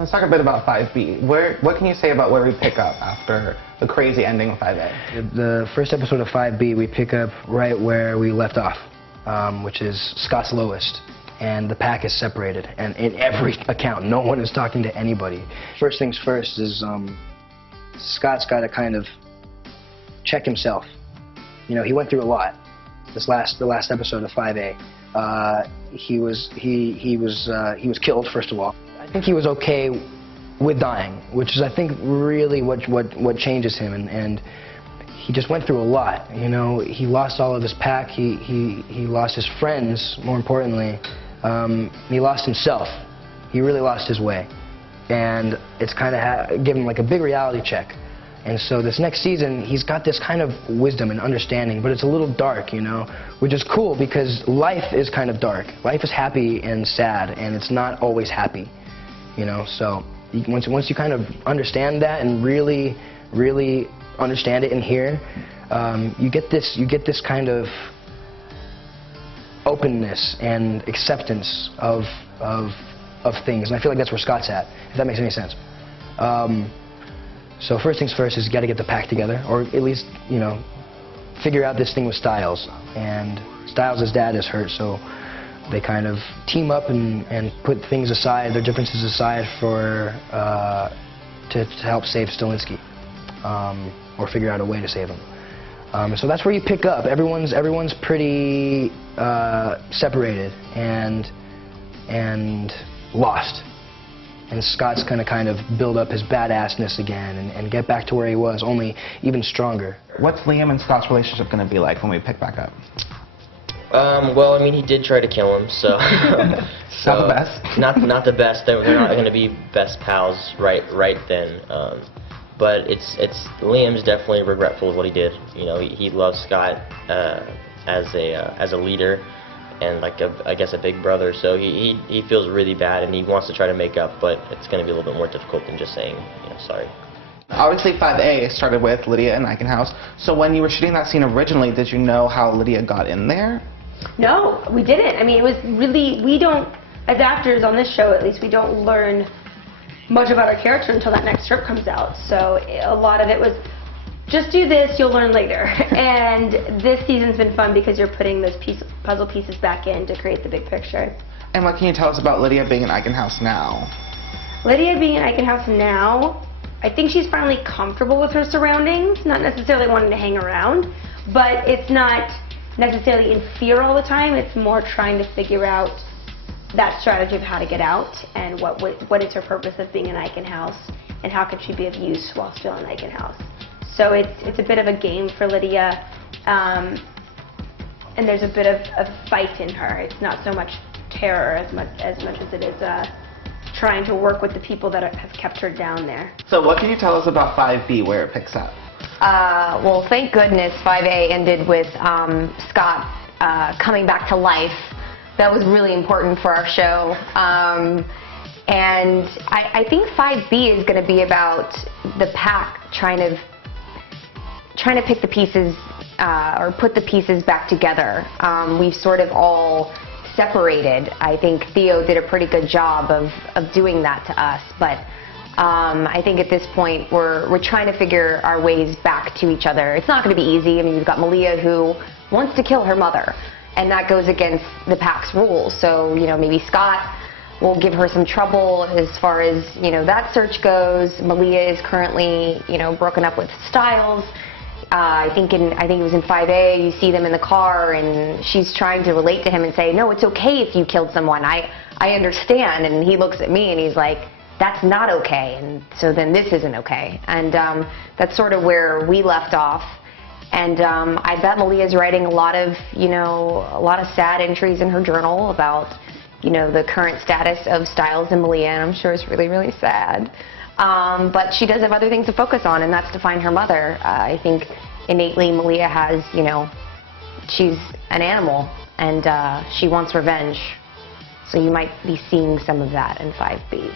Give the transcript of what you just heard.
Let's talk a bit about 5B. What can you say about where we pick up after the crazy ending of 5A? The first episode of 5B, we pick up right where we left off, which is Scott's lowest. And the pack is separated, and in every account, no one is talking to anybody. First things first is Scott's got to kind of check himself. You know, he went through a lot. The last episode of 5A, he was killed, first of all. I think he was okay with dying, which is, I think, really what changes him, and he just went through a lot. You know, he lost all of his pack. He lost his friends, more importantly. He lost himself. He really lost his way, and it's kind of given like a big reality check. And so this next season, he's got this kind of wisdom and understanding, but it's a little dark, you know, which is cool because life is kind of dark. Life is happy and sad, and it's not always happy, you know. So once you kind of understand that and really understand it in here, you get this kind of openness and acceptance of things, and I feel like that's where Scott's at, if that makes any sense. So first things first is you got to get the pack together, or at least, you know, figure out this thing with Styles. And Styles' dad is hurt, so they kind of team up and put things aside, their differences aside, for to help save Stilinski, or figure out a way to save him. So that's where you pick up. Everyone's pretty separated and lost. And Scott's gonna kind of build up his badassness again and get back to where he was, only even stronger. What's Liam and Scott's relationship gonna be like when we pick back up? Well, I mean, he did try to kill him, so... Not the best. Not the best. They're not going to be best pals right then. But Liam's definitely regretful of what he did. You know, he loves Scott as a leader and like I guess a big brother. So he feels really bad and he wants to try to make up, but it's going to be a little bit more difficult than just saying, you know, sorry. Obviously 5A started with Lydia and Eichenhaus. So when you were shooting that scene originally, did you know how Lydia got in there? No, we didn't. I mean, it was really, we don't, as actors on this show at least, we don't learn much about our character until that next script comes out. So a lot of it was, just do this, you'll learn later. And this season's been fun because you're putting those puzzle pieces back in to create the big picture. And what can you tell us about Lydia being in Eichenhaus now? Lydia being in Eichenhaus now, I think she's finally comfortable with her surroundings, not necessarily wanting to hang around, but it's not necessarily in fear all the time. It's more trying to figure out that strategy of how to get out and what is her purpose of being in Eichenhaus and how can she be of use while still in Eichenhaus. So it's a bit of a game for Lydia, and there's a bit of a fight in her. It's not so much terror as much as it is trying to work with the people that have kept her down there. So what can you tell us about 5B, where it picks up? Well, thank goodness 5A ended with Scott coming back to life. That was really important for our show. And I think 5B is going to be about the pack trying to pick the pieces or put the pieces back together. We've sort of all separated. I think Theo did a pretty good job of doing that to us, but I think at this point we're trying to figure our ways back to each other. It's not going to be easy. I mean, you've got Malia who wants to kill her mother, and that goes against the pack's rules. So, you know, maybe Scott will give her some trouble as far as, you know, that search goes. Malia is currently, you know, broken up with Styles. I think it was in 5A, you see them in the car and she's trying to relate to him and say, no, it's okay if you killed someone. I understand. And he looks at me and he's like, that's not okay. And so then this isn't okay. And that's sort of where we left off. And I bet Malia's writing a lot of sad entries in her journal about, you know, the current status of Styles and Malia, and I'm sure it's really, really sad. But she does have other things to focus on, and that's to find her mother. I think innately Malia has, you know, she's an animal, and she wants revenge. So you might be seeing some of that in 5B.